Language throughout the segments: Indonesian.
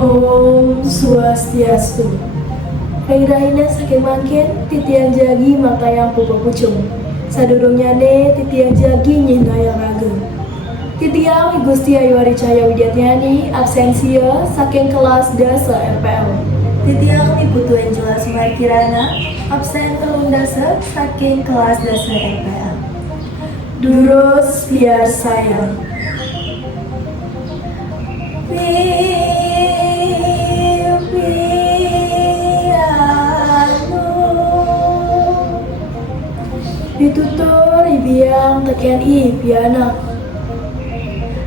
Om Swastiastu. Raina saking mangkin titian jagi makayang pupa pucung. Sadurungnya ne titian jagi nyinda yang raga. Titiang Gusti Ayu Aricaya Widyatnyani absensia saking kelas dasa RPL. Titiang Iputu Angela Sumar Kirana absen telung dasa saking kelas dasa RPL. Durus biar saya. Ditutur ibiang tekian piana.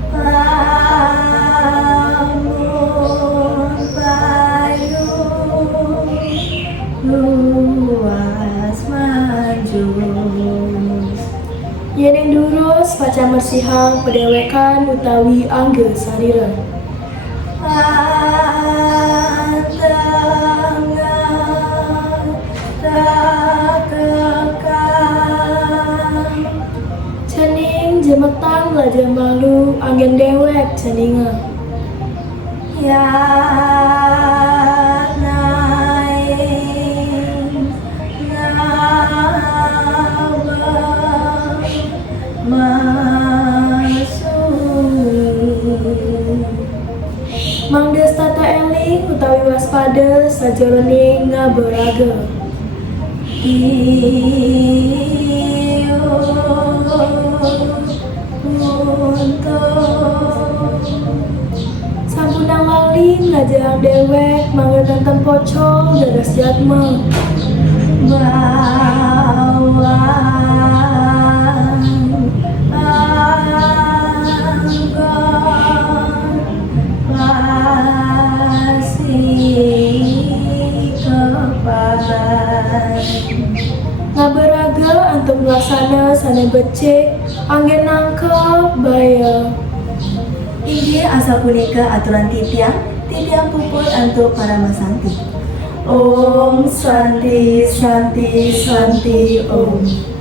Lamun payung luas manjus. Yeneng durus paca mersihang pedewekan utawi angge sarira. Cening jemetang lajah malu angin dewek ceninga. Ya naing Mangdes tata eling utawi waspada sajroning ngabaraga. Sampunang lali ngajak dewek manggil tenten pocong dadas jatma. Ngabaraga antuk laksana sana becek angin nangkep baya. Inggih asal punika aturan titiang puput untuk para masanti. Om Santi Santi Santi Om.